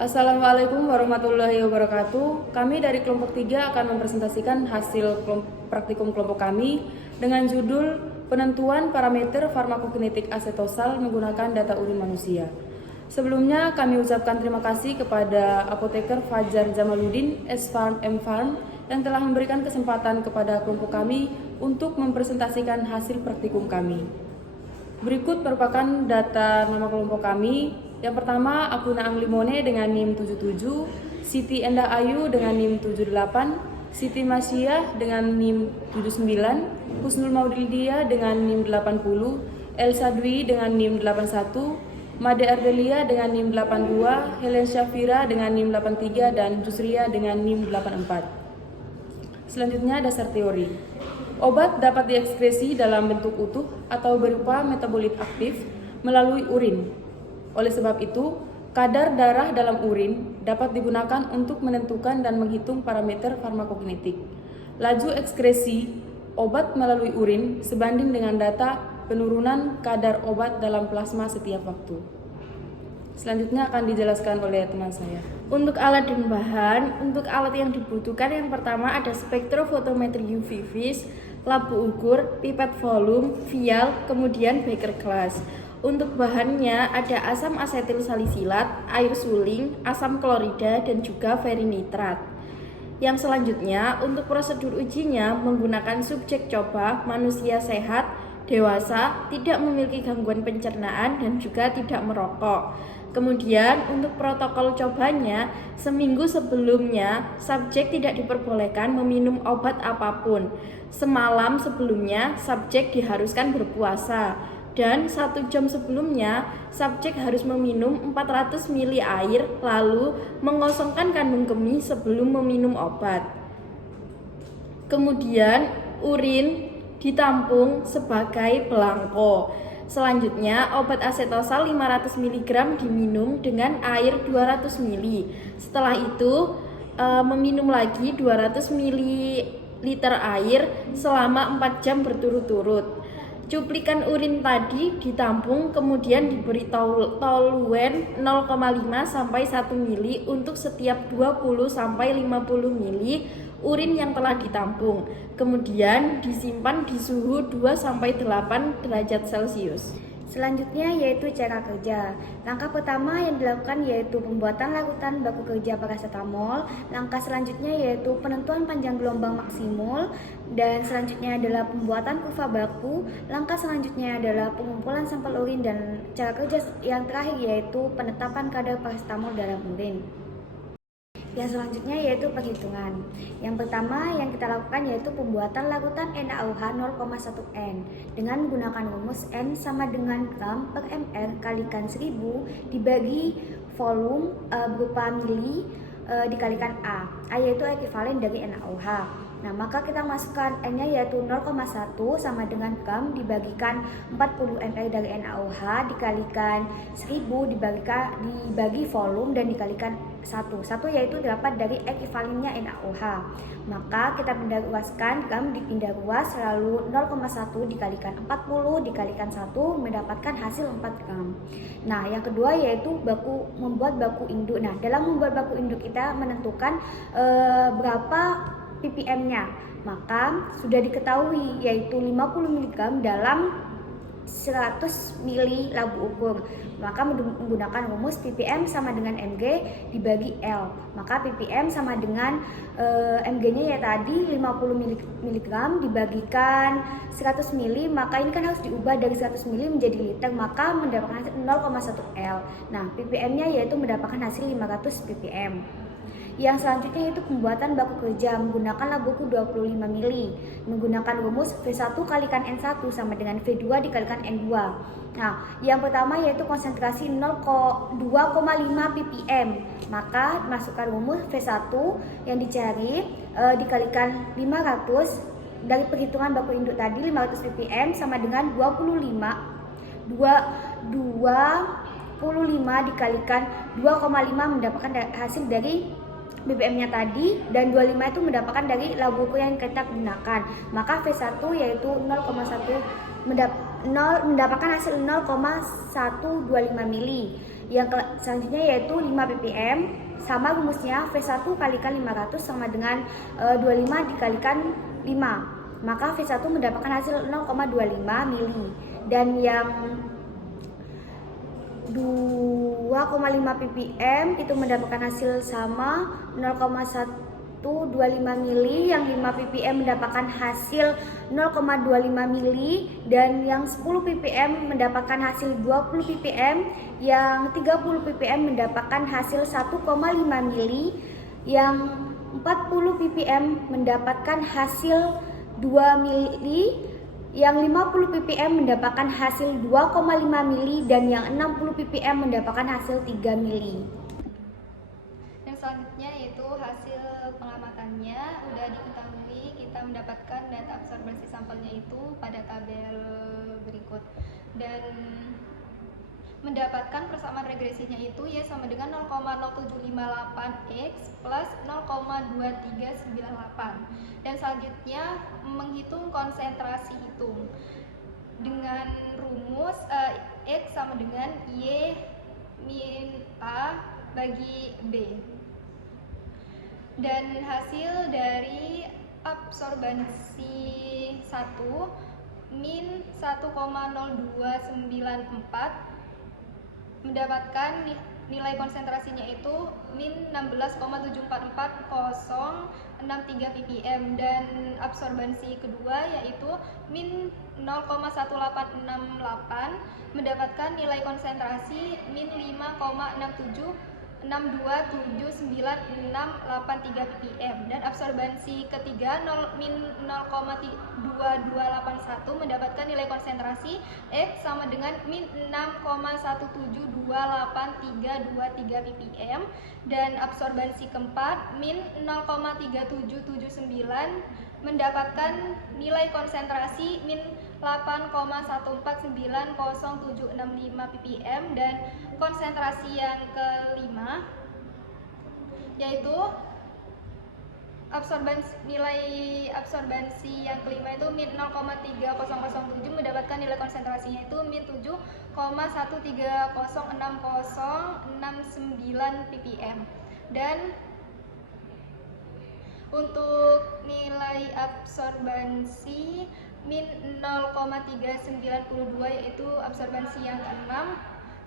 Assalamualaikum warahmatullahi wabarakatuh. Kami dari kelompok 3 akan mempresentasikan hasil praktikum kelompok kami dengan judul Penentuan Parameter Farmakokinetik Asetosal menggunakan data urin manusia. Sebelumnya kami ucapkan terima kasih kepada apoteker Fajar Jamaluddin, S-Farm, M-Farm yang telah memberikan kesempatan kepada kelompok kami untuk mempresentasikan hasil praktikum kami. Berikut merupakan data nama kelompok kami. Yang pertama, Akuna Anglimone dengan NIM 77, Siti Endah Ayu dengan NIM 78, Siti Masyiah dengan NIM 79, Husnul Maudildia dengan NIM 80, Elsa Dwi dengan NIM 81, Made Ardelia dengan NIM 82, Helen Syafira dengan NIM 83, dan Jusria dengan NIM 84. Selanjutnya, dasar teori. Obat dapat diekskresi dalam bentuk utuh atau berupa metabolit aktif melalui urin. Oleh sebab itu, kadar darah dalam urin dapat digunakan untuk menentukan dan menghitung parameter farmakokinetik. Laju ekskresi obat melalui urin sebanding dengan data penurunan kadar obat dalam plasma setiap waktu. Selanjutnya akan dijelaskan oleh teman saya. Untuk alat dan bahan, untuk alat yang dibutuhkan yang pertama ada spektrofotometri UV vis, labu ukur, pipet volume, vial, kemudian beker glass. Untuk bahannya ada asam asetil salisilat, air suling, asam klorida, dan juga ferinitrat. Yang selanjutnya untuk prosedur ujinya menggunakan subjek coba manusia sehat, dewasa, tidak memiliki gangguan pencernaan, dan juga tidak merokok. Kemudian untuk protokol cobanya, seminggu sebelumnya subjek tidak diperbolehkan meminum obat apapun. Semalam sebelumnya subjek diharuskan berpuasa. Dan 1 jam sebelumnya, subjek harus meminum 400 ml air lalu mengosongkan kandung kemih sebelum meminum obat. Kemudian urin ditampung sebagai belangko. Selanjutnya, obat asetosal 500 mg diminum dengan air 200 ml. Setelah itu, meminum lagi 200 ml air selama 4 jam berturut-turut. Cuplikan urin tadi ditampung kemudian diberi toluen 0,5 sampai 1 ml untuk setiap 20 sampai 50 ml urin yang telah ditampung. Kemudian disimpan di suhu 2 sampai 8 derajat Celcius. Selanjutnya yaitu cara kerja. Langkah pertama yang dilakukan yaitu pembuatan larutan baku kerja paracetamol. Langkah selanjutnya yaitu penentuan panjang gelombang maksimum. Dan selanjutnya adalah pembuatan kurva baku. Langkah selanjutnya adalah pengumpulan sampel urin, dan cara kerja yang terakhir yaitu penetapan kadar paracetamol dalam urin. Yang selanjutnya yaitu perhitungan. Yang pertama yang kita lakukan yaitu pembuatan larutan NaOH 0,1 N dengan menggunakan rumus N sama dengan gram per ml kalikan 1000 dibagi volume berupa mili dikalikan A. A yaitu ekivalen dari NaOH. Nah, maka kita masukkan N-nya yaitu 0,1 sama dengan gram dibagikan 40 ml dari NaOH dikalikan 1000 dibagi volume dan dikalikan 1. 1 yaitu dapat dari ekivalennya NaOH. Maka kita pindah ruaskan, gram dipindah ruas, lalu 0,1 dikalikan 40 dikalikan 1 mendapatkan hasil 4 gram. Nah, yang kedua yaitu membuat baku induk. Nah, dalam membuat baku induk kita menentukan berapa ppm-nya. Maka sudah diketahui yaitu 50 mg dalam 100 ml labu ukur. Maka menggunakan rumus ppm sama dengan mg dibagi L. Maka ppm sama dengan mg-nya ya tadi 50 mg dibagikan 100 ml, maka ini kan harus diubah dari 100 ml menjadi liter, maka mendapatkan 0,1 L. Nah, ppm-nya yaitu mendapatkan hasil 500 ppm. Yang selanjutnya yaitu pembuatan baku kerja menggunakan labu ukur 25 ml menggunakan rumus V1 kalikan N1 sama dengan V2 dikalikan N2. Nah, yang pertama yaitu konsentrasi 2,5 ppm. Maka masukkan rumus V1 yang dicari dikalikan 500 dari perhitungan baku induk tadi 500 ppm sama dengan 25 dikalikan 2,5 mendapatkan hasil dari BBM-nya tadi, dan 25 itu mendapatkan dari labu ukur yang kita gunakan. Maka V1 yaitu 0,1 mendapatkan hasil 0,125 mili. Selanjutnya yaitu 5 ppm, sama rumusnya V1 kalikan 500 sama dengan 25 dikalikan 5. Maka V1 mendapatkan hasil 0,25 mili. Dan yang 2,5 ppm itu mendapatkan hasil sama 0,125 mili, yang 5 ppm mendapatkan hasil 0,25 mili, dan yang 10 ppm mendapatkan hasil 20 ppm, yang 30 ppm mendapatkan hasil 1,5 mili, yang 40 ppm mendapatkan hasil 2 mili, yang 50 ppm mendapatkan hasil 2,5 mili, dan yang 60 ppm mendapatkan hasil 3 mili. Dan selanjutnya yaitu hasil pengamatannya. Udah diketahui kita mendapatkan data absorbasi sampelnya itu pada tabel berikut, dan mendapatkan persamaan regresinya itu ya sama dengan 0,0758 X plus 0,2398. Dan selanjutnya menghitung konsentrasi hitung dengan rumus X sama dengan Y min A bagi B. Dan hasil dari absorbansi 1 min 1,0294 mendapatkan nilai konsentrasinya itu min 16,744063 ppm, dan absorbansi kedua yaitu min 0,1868 mendapatkan nilai konsentrasi min 5,62769,683 ppm, dan absorbansi ketiga min 0,2281 mendapatkan nilai konsentrasi X sama dengan min 6,1728,323 ppm, dan absorbansi keempat min 0,3779 mendapatkan nilai konsentrasi min 8,1490765 ppm, dan konsentrasi yang kelima yaitu nilai absorbansi yang kelima itu min 0,3007 mendapatkan nilai konsentrasinya itu min 7,1306069 ppm. Dan untuk nilai absorbansi min 0,392 yaitu absorbansi yang keenam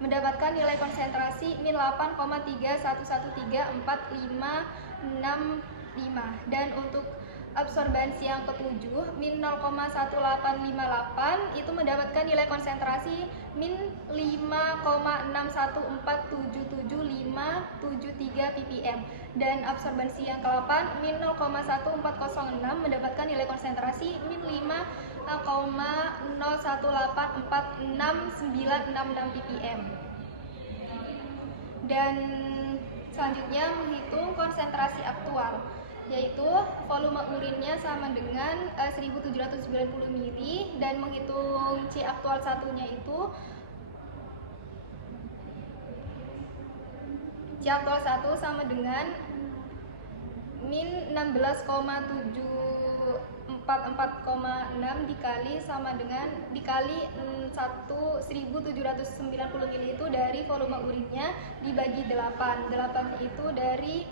mendapatkan nilai konsentrasi min 8,31145665. Dan untuk absorbansi yang ketujuh min 0,1858 itu mendapatkan nilai konsentrasi min 5,614777573 ppm, dan absorbansi yang ke-8 min 0,1406 mendapatkan nilai konsentrasi min 5,01846966 ppm. Dan selanjutnya menghitung konsentrasi aktual, yaitu volume urinnya sama dengan 1790 ml, dan menghitung C aktual satunya itu C aktual 1 sama dengan min 16,744,6 dikali 1790 ml itu dari volume urinnya dibagi 8 itu dari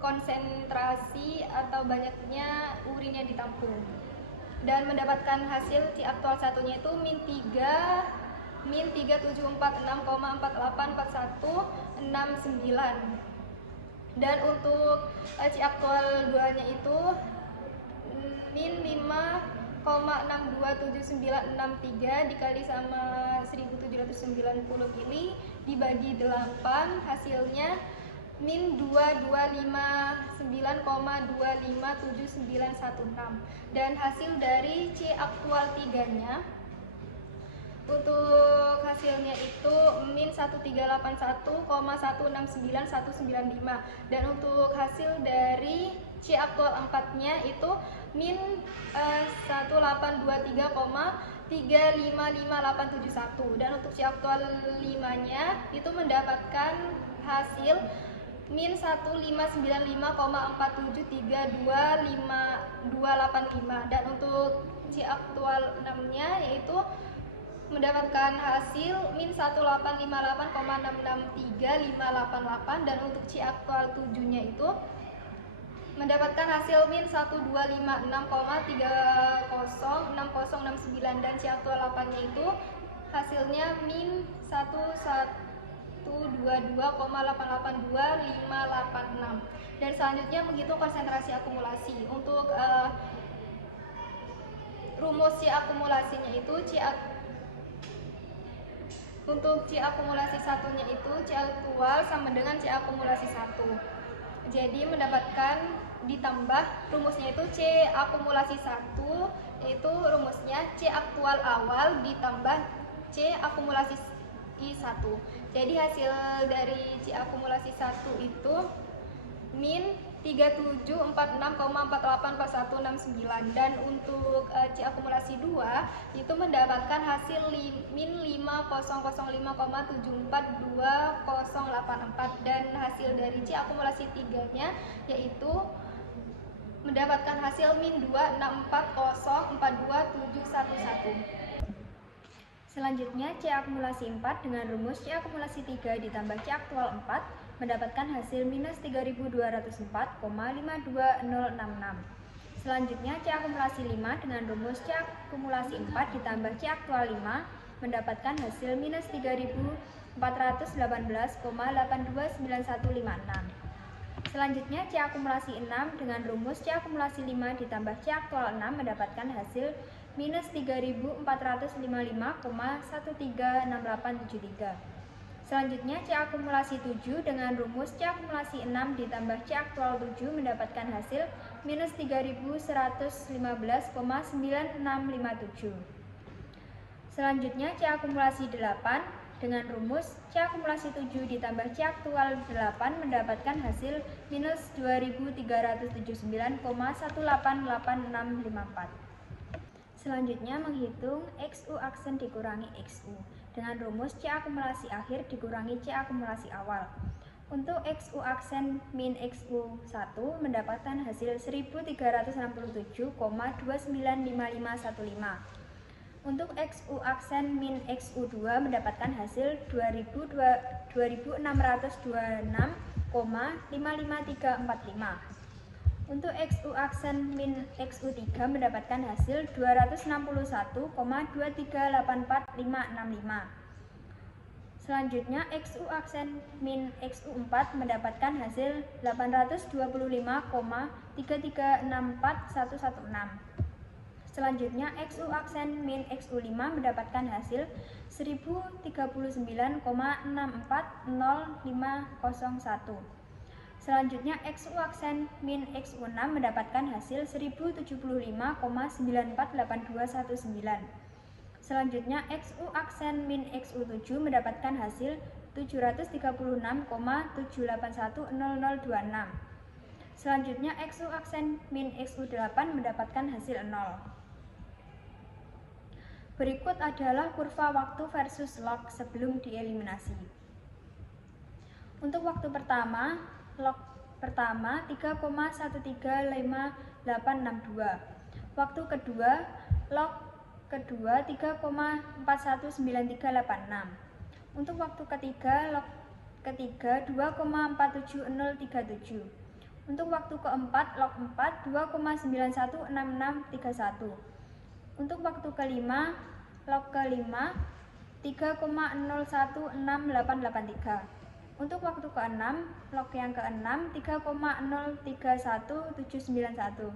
konsentrasi atau banyaknya urin yang ditampung, dan mendapatkan hasil C aktual satunya itu min 3746,484169. Dan untuk C aktual 2-nya itu min 5,627963 dikali sama 1790 mili dibagi 8, hasilnya min 2259,257916. Dan hasil dari C aktual 3-nya untuk hasilnya itu min 1381,169195, dan untuk hasil dari C aktual 4-nya itu min 1823,355871, dan untuk C aktual 5-nya itu mendapatkan hasil min 1595,47325285, dan untuk C aktual 6-nya yaitu mendapatkan hasil min 1858,663588, dan untuk C aktual 7-nya itu mendapatkan hasil min 1256,306069, dan C aktual 8-nya itu hasilnya min 1122,882586. Dan selanjutnya menghitung konsentrasi akumulasi. Untuk rumus C akumulasinya itu untuk C akumulasi satunya itu C aktual sama dengan C akumulasi 1. Jadi mendapatkan ditambah rumusnya itu C akumulasi 1, yaitu rumusnya C aktual awal ditambah C akumulasi I1. Jadi hasil dari C akumulasi 1 itu min 3746,484169, dan untuk C akumulasi 2 itu mendapatkan hasil min 5005,742084, dan hasil dari C akumulasi 3-nya yaitu mendapatkan hasil min 264042711. Selanjutnya C akumulasi 4 dengan rumus C akumulasi 3 ditambah C aktual 4 mendapatkan hasil minus 3204,52066. Selanjutnya C akumulasi 5 dengan rumus C akumulasi 4 ditambah C aktual 5 mendapatkan hasil minus 3418,829156. Selanjutnya C akumulasi 6 dengan rumus C akumulasi 5 ditambah C aktual 6 mendapatkan hasil minus 3445,136873. Selanjutnya C akumulasi 7 dengan rumus C akumulasi 6 ditambah C aktual 7 mendapatkan hasil minus 3115,9657. Selanjutnya C akumulasi 8 dengan rumus C akumulasi 7 ditambah C aktual 8 mendapatkan hasil minus 2379,188654. Selanjutnya menghitung XU aksen dikurangi XU dengan rumus C akumulasi akhir dikurangi C akumulasi awal. Untuk XU aksen min XU 1 mendapatkan hasil 1367,295515. Untuk XU aksen min XU 2 mendapatkan hasil 2626,55345. Untuk XU aksen min XU 3 mendapatkan hasil 261,2384565. Selanjutnya XU aksen min XU 4 mendapatkan hasil 825,3364116. Selanjutnya XU aksen min XU 5 mendapatkan hasil 1039,6400501. Selanjutnya XU aksen min XU 6 mendapatkan hasil 1075,948219. Selanjutnya XU aksen min XU 7 mendapatkan hasil 736,7810026. Selanjutnya XU aksen min XU 8 mendapatkan hasil 0. Berikut adalah kurva waktu versus log sebelum dieliminasi. Untuk waktu pertama, log pertama 3,135862. Waktu kedua, log kedua 3,419386. Untuk waktu ketiga, log ketiga 2,47037. Untuk waktu keempat, log 4 2,916631. Untuk waktu kelima, log kelima 3,016883. Untuk waktu ke-6, log yang ke-6 3,031791.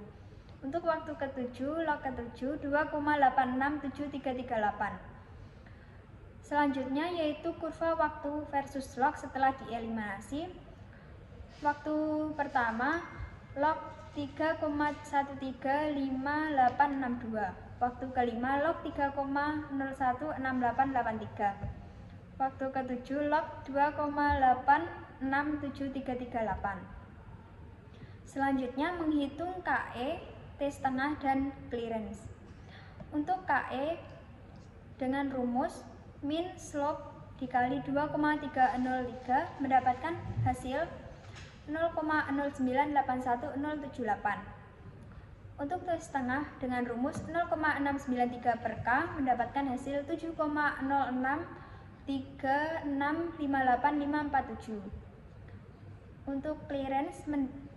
Untuk waktu ke-7, log ke-7 2,867338. Selanjutnya yaitu kurva waktu versus log setelah dieliminasi. Waktu pertama, log 3,135862. Waktu kelima, log 3,016883. Waktu ke-7 log 2,867338. Selanjutnya menghitung KE, T setengah dan clearance. Untuk KE dengan rumus min slope dikali 2,303 mendapatkan hasil 0,0981078. Untuk tes setengah dengan rumus 0,693 per K mendapatkan hasil 7,063658547. Untuk clearance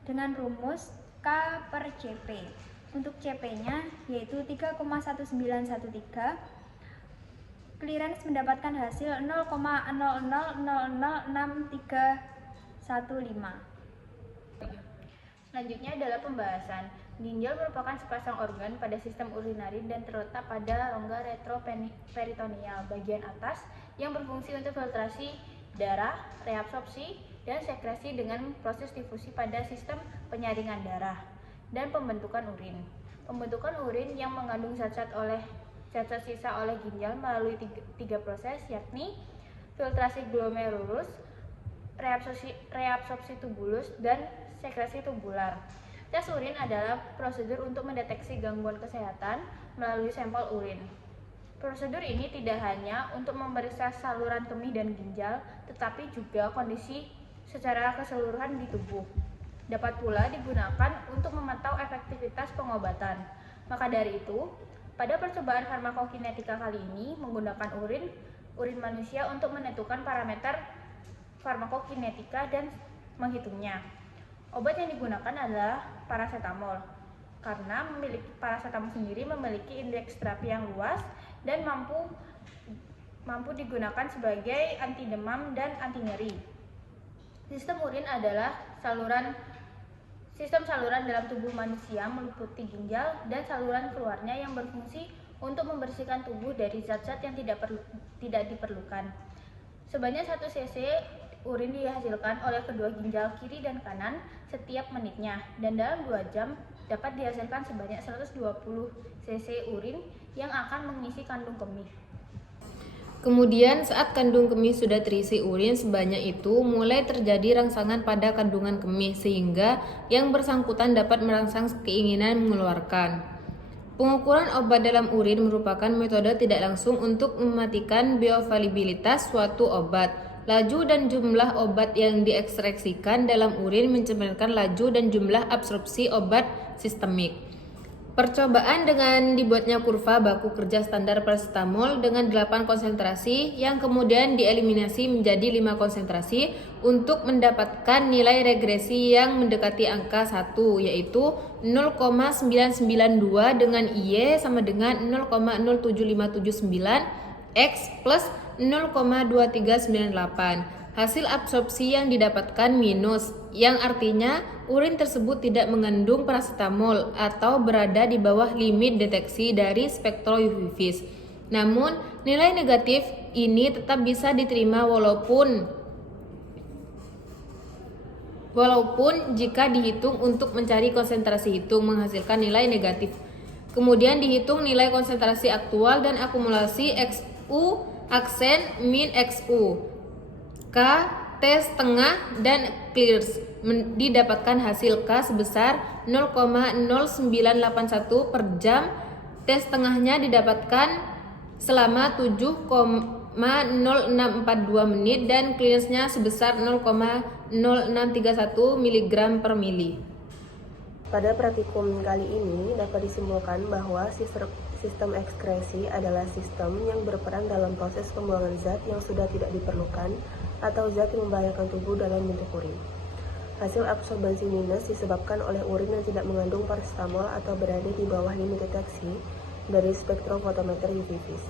dengan rumus K per CP. Untuk CP-nya yaitu 3,1913. Clearance mendapatkan hasil 0,00006315. Selanjutnya adalah pembahasan. Ginjal merupakan sepasang organ pada sistem urinari dan terletak pada rongga retroperitoneal bagian atas yang berfungsi untuk filtrasi darah, reabsorpsi, dan sekresi dengan proses difusi pada sistem penyaringan darah dan pembentukan urin. Pembentukan urin yang mengandung zat-zat sisa oleh ginjal melalui tiga proses, yakni filtrasi glomerulus, reabsorpsi tubulus, dan sekresi tubular. Tes urin adalah prosedur untuk mendeteksi gangguan kesehatan melalui sampel urin. Prosedur ini tidak hanya untuk memeriksa saluran kemih dan ginjal, tetapi juga kondisi secara keseluruhan di tubuh. Dapat pula digunakan untuk memantau efektivitas pengobatan. Maka dari itu, pada percobaan farmakokinetika kali ini menggunakan urin manusia untuk menentukan parameter farmakokinetika dan menghitungnya. Obat yang digunakan adalah parasetamol, karena parasetamol sendiri memiliki indeks terapi yang luas dan mampu digunakan sebagai anti demam dan anti nyeri. Sistem urin adalah sistem saluran dalam tubuh manusia meliputi ginjal dan saluran keluarnya yang berfungsi untuk membersihkan tubuh dari zat-zat yang tidak diperlukan. Sebanyak 1 cc urin dihasilkan oleh kedua ginjal kiri dan kanan setiap menitnya, dan dalam 2 jam dapat dihasilkan sebanyak 120 cc urin yang akan mengisi kandung kemih. Kemudian saat kandung kemih sudah terisi urin sebanyak itu, mulai terjadi rangsangan pada kandungan kemih sehingga yang bersangkutan dapat merangsang keinginan mengeluarkan. Pengukuran obat dalam urin merupakan metode tidak langsung untuk mematikan bioavailabilitas suatu obat. Laju dan jumlah obat yang diekstraksikan dalam urin mencerminkan laju dan jumlah absorpsi obat sistemik. Percobaan dengan dibuatnya kurva baku kerja standar parasetamol dengan 8 konsentrasi yang kemudian dieliminasi menjadi 5 konsentrasi untuk mendapatkan nilai regresi yang mendekati angka 1, yaitu 0,992 dengan Y sama dengan 0,07579 X plus 0,2398. Hasil absorpsi yang didapatkan minus, yang artinya urin tersebut tidak mengandung parasetamol atau berada di bawah limit deteksi dari spektro UV-vis. Namun, nilai negatif ini tetap bisa diterima walaupun jika dihitung untuk mencari konsentrasi hitung menghasilkan nilai negatif. Kemudian dihitung nilai konsentrasi aktual dan akumulasi XU aksen min XU. K, T setengah, dan clears didapatkan hasil K sebesar 0,0981 per jam. T setengahnya didapatkan selama 7,0642 menit dan clearance-nya sebesar 0,0631 mg per mili. Pada praktikum kali ini dapat disimpulkan bahwa sistem ekskresi adalah sistem yang berperan dalam proses pembuangan zat yang sudah tidak diperlukan atau zat yang membahayakan tubuh dalam bentuk urin. Hasil absorbensi minus disebabkan oleh urin yang tidak mengandung parasetamol atau berada di bawah limit deteksi dari spektrofotometer UV-vis.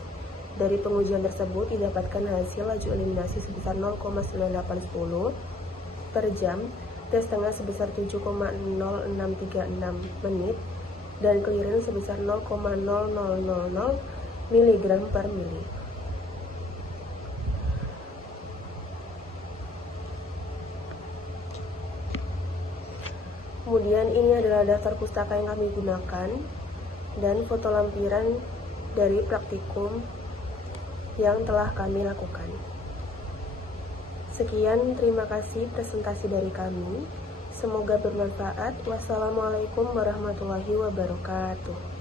Dari pengujian tersebut didapatkan hasil laju eliminasi sebesar 0,9810 per jam, T setengah sebesar 7,0636 menit, dan clearance sebesar 0,0000 mg per mili. Kemudian ini adalah daftar pustaka yang kami gunakan dan foto lampiran dari praktikum yang telah kami lakukan. Sekian, terima kasih presentasi dari kami. Semoga bermanfaat. Wassalamualaikum warahmatullahi wabarakatuh.